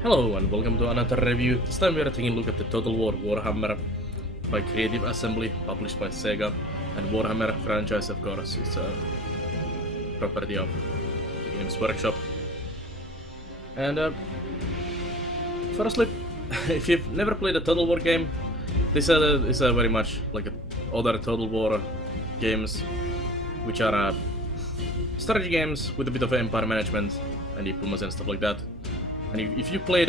Hello and welcome to another review. This time we are taking a look at the Total War Warhammer by Creative Assembly, published by Sega, and Warhammer franchise, of course, is a property of the Games Workshop. And firstly, if you've never played a Total War game, this is very much like other Total War games, which are strategy games with a bit of empire management and diplomacy and stuff like that. And if you played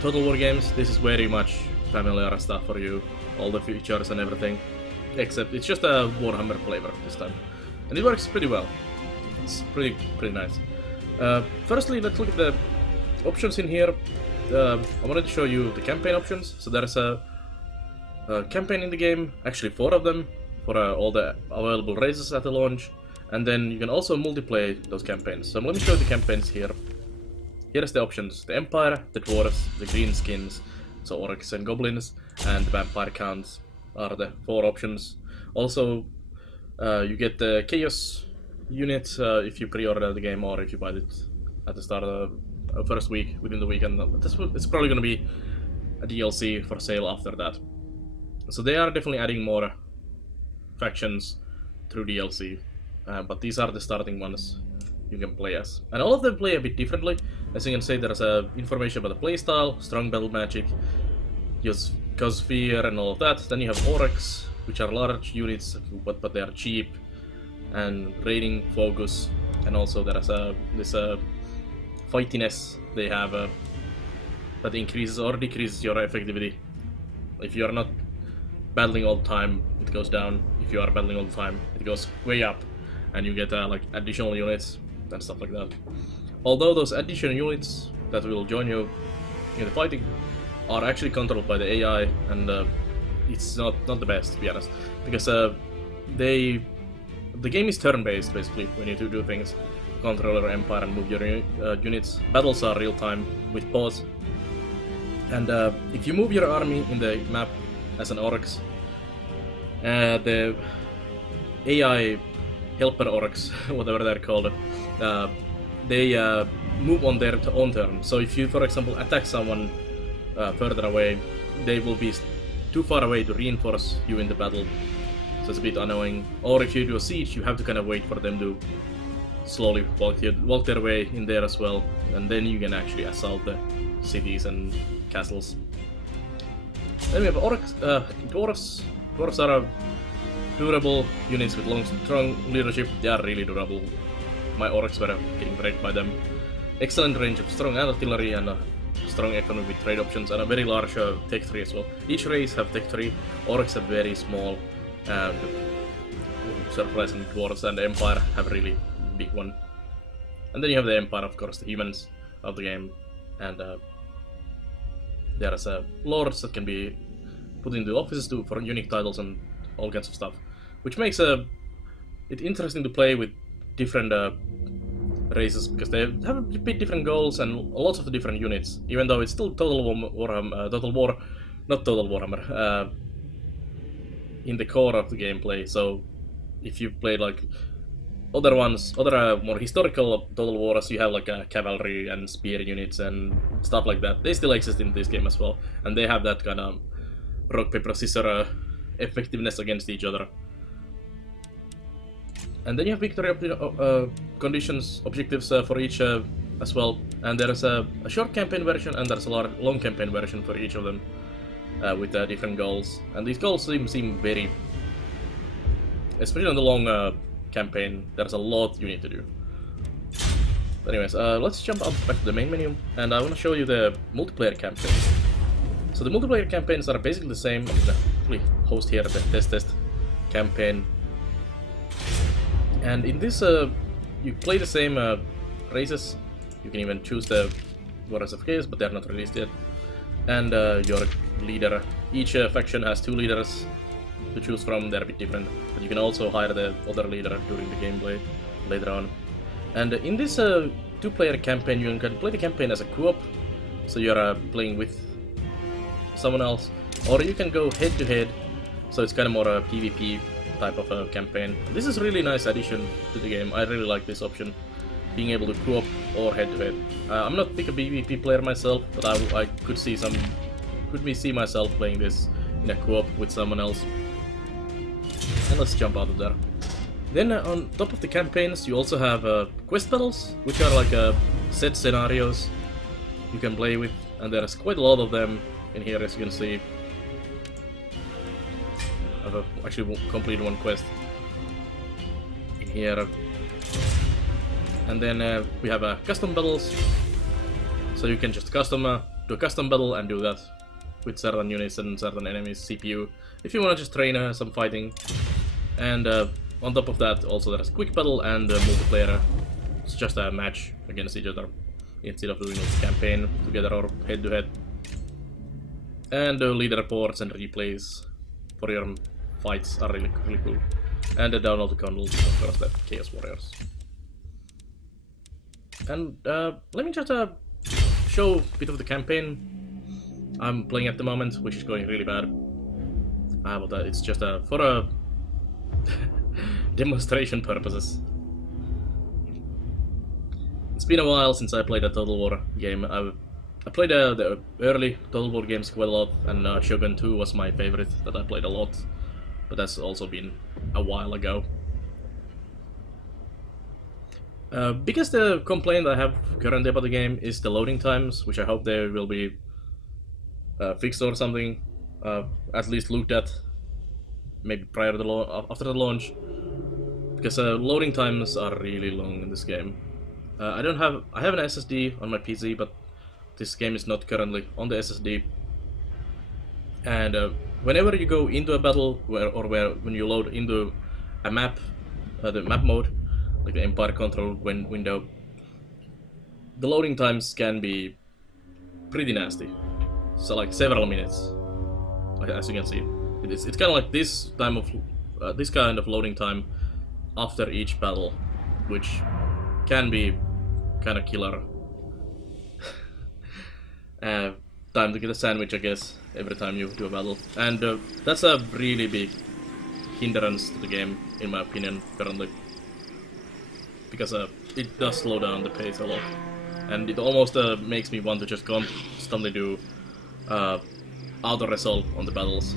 Total War games, this is very much familiar stuff for you, all the features and everything, except it's just a Warhammer flavor this time. And it works pretty well. It's pretty nice. Firstly, let's look at the options in here. I wanted to show you the campaign options. So there's a campaign in the game, actually 4 of them, for all the available races at the launch. And then you can also multiplay those campaigns. So let me show you the campaigns here. Here's the options: the Empire, the Dwarves, the Greenskins, so Orcs and Goblins, and the Vampire Counts are the 4 options. Also, you get the Chaos unit if you pre-order the game or if you buy it at the start of the first week, within the weekend. It's probably going to be a DLC for sale after that. So they are definitely adding more factions through DLC, but these are the starting ones you can play as. And all of them play a bit differently. As you can see, there's information about the playstyle, strong battle magic, just cause fear and all of that. Then you have Orcs, which are large units, but they are cheap, and raiding focus, and also there's this fightiness they have that increases or decreases your effectivity. If you are not battling all the time, it goes down. If you are battling all the time, it goes way up, and you get like additional units and stuff like that. Although those additional units that will join you in the fighting are actually controlled by the AI, and it's not the best, to be honest, because the game is turn-based basically when you do things. Control your empire and move your units. Battles are real-time with pause, and if you move your army in the map as an Orcs, the AI helper Orcs, whatever they're called, they move on their own turn. So if you, for example, attack someone further away, they will be too far away to reinforce you in the battle, so it's a bit annoying. Or if you do a siege, you have to kind of wait for them to slowly walk their way in there as well, and then you can actually assault the cities and castles. Then we have Orcs, Dwarves. Dwarves are durable units with strong leadership. They are really durable. My Orcs were getting raided by them. Excellent range of strong artillery and strong economy with trade options, and a very large tech 3 as well. Each race have tech 3. Orcs have very small surplus, and Dwarves and the Empire have a really big one. And then you have the Empire, of course, the humans of the game, and there's lords that can be put into offices for unique titles and all kinds of stuff, which makes it interesting to play with different races, because they have a bit different goals and lots of different units, even though it's still Total Warhammer in the core of the gameplay. So if you've played like other more historical Total Wars, you have like cavalry and spear units and stuff like that. They still exist in this game as well, and they have that kind of rock paper scissors effectiveness against each other. And then you have victory conditions, objectives for each as well. And there's a short campaign version and there's a long campaign version for each of them with different goals. And these goals seem very, especially on the long campaign, there's a lot you need to do. But anyways, let's jump up back to the main menu, and I want to show you the multiplayer campaigns. So the multiplayer campaigns are basically the same. I'm gonna actually host here the test campaign. And in this, you play the same races. You can even choose the Warriors of Chaos, but they're not released yet. And your leader. Each faction has 2 leaders to choose from. They're a bit different, but you can also hire the other leader during the gameplay later on. And in this 2-player campaign, you can play the campaign as a co-op, so you're playing with someone else, or you can go head-to-head, so it's kind of more a PvP type of a campaign. This is really nice addition to the game. I really like this option. being able to co-op or head-to-head. I'm not big a PvP player myself, but I could see myself playing this in a co-op with someone else. And let's jump out of there. Then on top of the campaigns, you also have quest battles, which are like set scenarios you can play with, and there's quite a lot of them in here, as you can see. I've actually completed one quest in here. And then we have custom battles, so you can just do a custom battle and do that with certain units and certain enemies, CPU, if you want to just train some fighting. And on top of that, also there's quick battle and multiplayer. It's just a match against each other instead of doing a campaign together or head-to-head. And leader reports and replays for your fights are really cool. And download the bundles, of course, the Chaos Warriors. And let me just show a bit of the campaign I'm playing at the moment, which is going really bad. But it's just for demonstration purposes. It's been a while since I played a Total War game. I played the early Total War games quite a lot, and Shogun 2 was my favorite that I played a lot, but that's also been a while ago. Biggest complaint I have currently about the game is the loading times, which I hope they will be fixed or something, at least looked at, maybe prior to after the launch, because loading times are really long in this game. I have an SSD on my PC, but this game is not currently on the SSD. And whenever you go into a battle, when you load into a map, the map mode, like the Empire control window, the loading times can be pretty nasty. So like several minutes, as you can see. It's kind of like this kind of loading time after each battle, which can be kind of killer. Time to get a sandwich, I guess, every time you do a battle. And that's a really big hindrance to the game, in my opinion, currently. Because it does slow down the pace a lot. And it almost makes me want to just constantly do auto-resolve on the battles.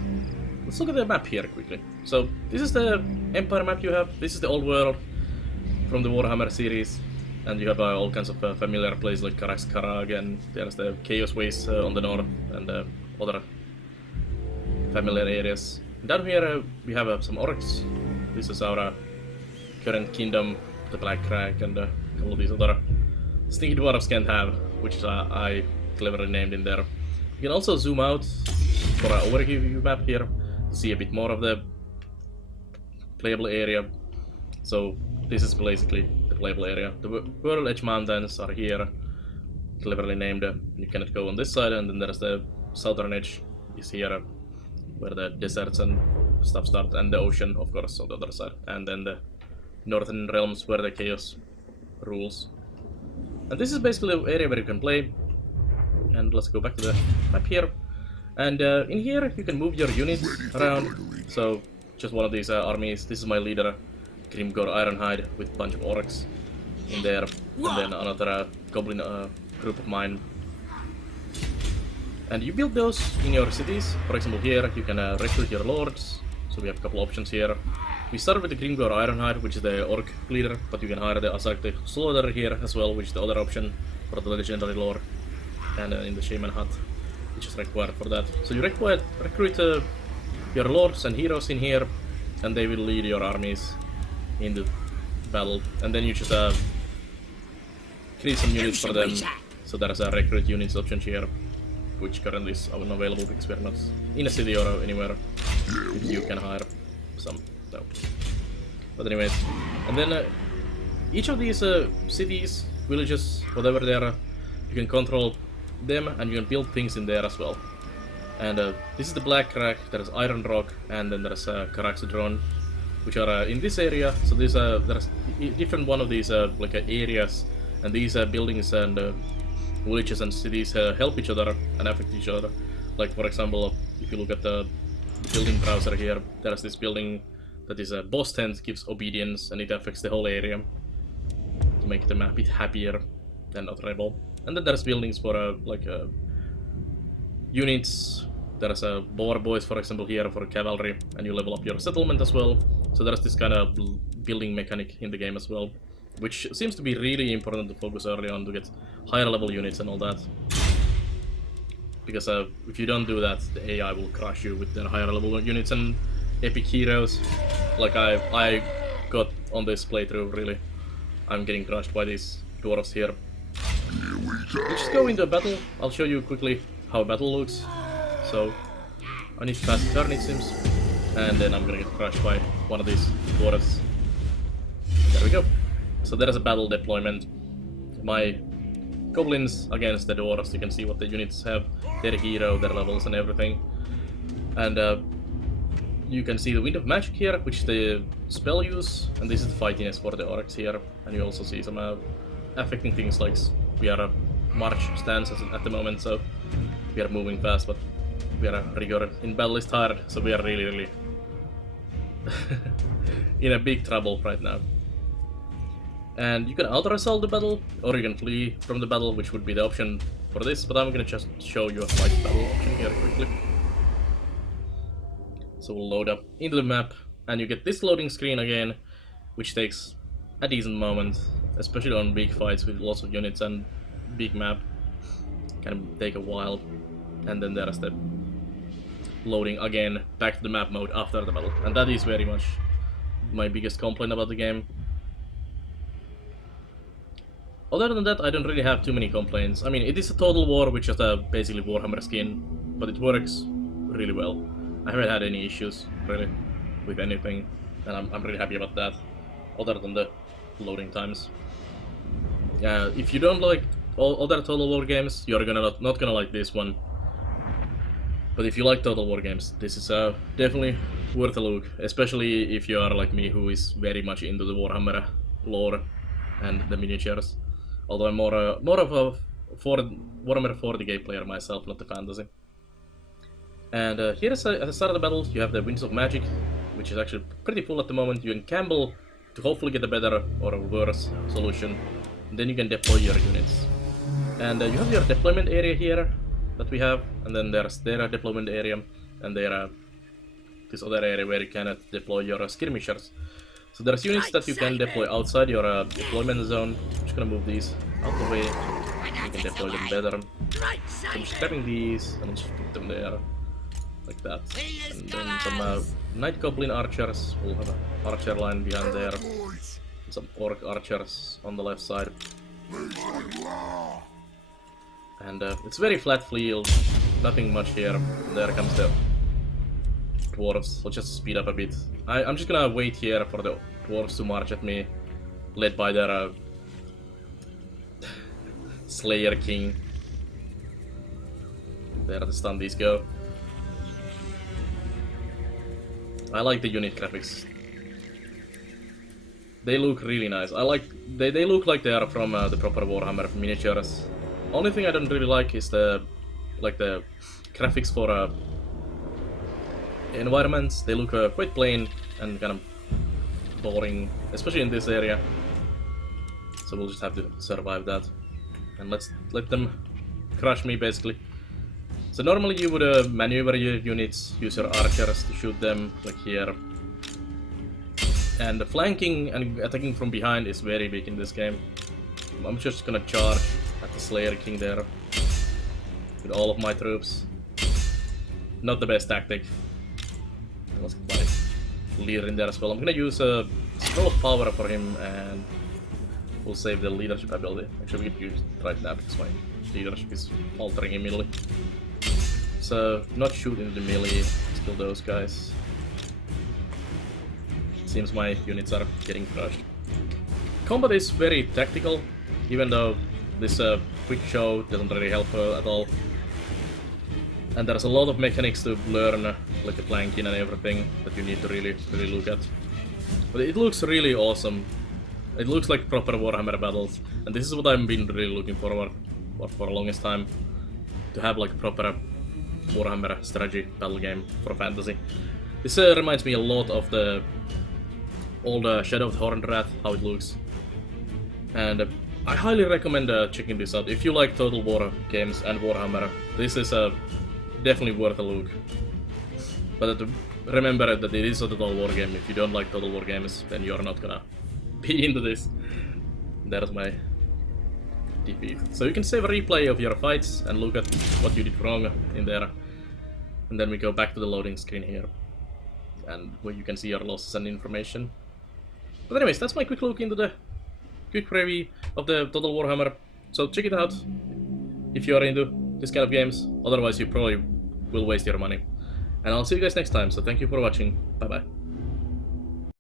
Let's look at the map here quickly. So, this is the Empire map you have. This is the old world from the Warhammer series. And you have all kinds of familiar places like Karag, and there's the Chaos Waste on the north, and other familiar areas. Down here we have some orcs. This is our current kingdom, the Black Crag, and a couple of these other stinky dwarves can't have, which I cleverly named in there. You can also zoom out for an overview map here to see a bit more of the playable area. So this is basically the playable area. The World Edge Mountains are here, cleverly named. You cannot go on this side, and then there's the southern edge is here, where the deserts and stuff start, and the ocean, of course, on the other side. And then the northern realms where the chaos rules. And this is basically the area where you can play. And let's go back to the map here. And in here you can move your units around. So just one of these armies. This is my leader, Grimgor Ironhide, with a bunch of orcs in there, and then another goblin group of mine. And you build those in your cities. For example, here you can recruit your lords. So we have a couple options here. We start with the Grimgor Ironhide, which is the orc leader, but you can hire the Azak the Slaughter here as well, which is the other option for the legendary lore, and in the Shaman Hut, which is required for that. So you recruit your lords and heroes in here, and they will lead your armies in the battle, and then you just create some units for them. So there's a recruit units option here, which currently is unavailable because we're not in a city or anywhere. You can hire some, no. But anyways, and then each of these cities, villages, whatever they are, you can control them, and you can build things in there as well. And this is the Black Crag, there's Iron Rock, and then there's Caraxodron, which are in this area. So there's different one of these like areas, and these buildings and villages and cities help each other and affect each other. Like for example, if you look at the building browser here, there's this building that is a boss tent, gives obedience, and it affects the whole area. to make them a bit happier and not rebel. And then there's buildings for units. There's a boar boys, for example, here for cavalry, and you level up your settlement as well. So there's this kind of building mechanic in the game as well, which seems to be really important to focus early on to get higher level units and all that. Because if you don't do that, the AI will crush you with their higher level units and epic heroes. Like I got on this playthrough, really. I'm getting crushed by these dwarves here. Let's just go into a battle. I'll show you quickly how a battle looks. So, I need to pass a turn, it seems. And then I'm gonna get crushed by one of these dwarves. There we go. So there's a battle deployment. My goblins against the dwarves, you can see what the units have, their hero, their levels and everything. And you can see the Wind of Magic here, which the spell use, and this is the fightiness for the orcs here. And you also see some affecting things like we are a march stance at the moment, so we are moving fast, but we are rigor in battle is tired, so we are really in a big trouble right now. And you can auto-resolve the battle, or you can flee from the battle, which would be the option for this, but I'm gonna just show you a fight battle option here quickly. So we'll load up into the map, and you get this loading screen again, which takes a decent moment, especially on big fights with lots of units and big map. Can take a while, and then there's the loading again back to the map mode after the battle, and that is very much my biggest complaint about the game. Other than that, I don't really have too many complaints. I mean, it is a Total War, which is basically Warhammer skin, but it works really well. I haven't had any issues, really, with anything, and I'm really happy about that, other than the loading times. If you don't like all other Total War games, you're not gonna like this one. But if you like Total War games, this is definitely worth a look, especially if you are like me, who is very much into the Warhammer lore and the miniatures. Although I'm more of a Warhammer 40k player myself, not the fantasy. And here at the start of the battle, you have the Winds of Magic, which is actually pretty full at the moment. You can gamble to hopefully get a better or a worse solution. And then you can deploy your units. And you have your deployment area here that we have, and then there's their deployment area, and there this other area where you can deploy your skirmishers. So there's units that you can deploy outside your deployment zone. I'm just gonna move these out the way. You can deploy them better. So I'm just grabbing these and just put them there, like that. And then some Night Goblin archers. We'll have an archer line behind there. And some orc archers on the left side. And it's very flat field, nothing much here. There comes the dwarves. Let's just speed up a bit. I'm just gonna wait here for the dwarves to march at me, led by their Slayer King. There the standees go. I like the unit graphics. They look really nice. They look like they are from the proper Warhammer miniatures. Only thing I don't really like is the graphics for environments. They look quite plain and kind of boring, especially in this area. So we'll just have to survive that, and let's let them crush me basically. So normally you would maneuver your units, use your archers to shoot them, like here. And the flanking and attacking from behind is very big in this game. I'm just gonna charge at the Slayer King there with all of my troops. Not the best tactic. Let's quite leader in there as well. I'm gonna use a Scroll of Power for him, and we'll save the leadership ability. Actually, we can use it right now because my leadership is faltering immediately. So, not shoot into the melee, let's kill those guys. Seems my units are getting crushed. Combat is very tactical, even though this quick show doesn't really help at all. And there's a lot of mechanics to learn, like the flanking and everything, that you need to really look at. But it looks really awesome. It looks like proper Warhammer battles, and this is what I've been really looking forward for the longest time. To have like a proper Warhammer strategy battle game for fantasy. This reminds me a lot of the old Shadow of the Horned Wrath, how it looks. And I highly recommend checking this out. If you like Total War games and Warhammer, this is definitely worth a look. But remember that it is a Total War game. If you don't like Total War games, then you're not gonna be into this. There's my defeat. So you can save a replay of your fights and look at what you did wrong in there. And then we go back to the loading screen here, and where you can see your losses and information. But anyways, that's my quick look into the quick preview of the Total Warhammer. So check it out if you are into this kind of games. Otherwise, you probably will waste your money. And I'll see you guys next time. So thank you for watching. Bye bye.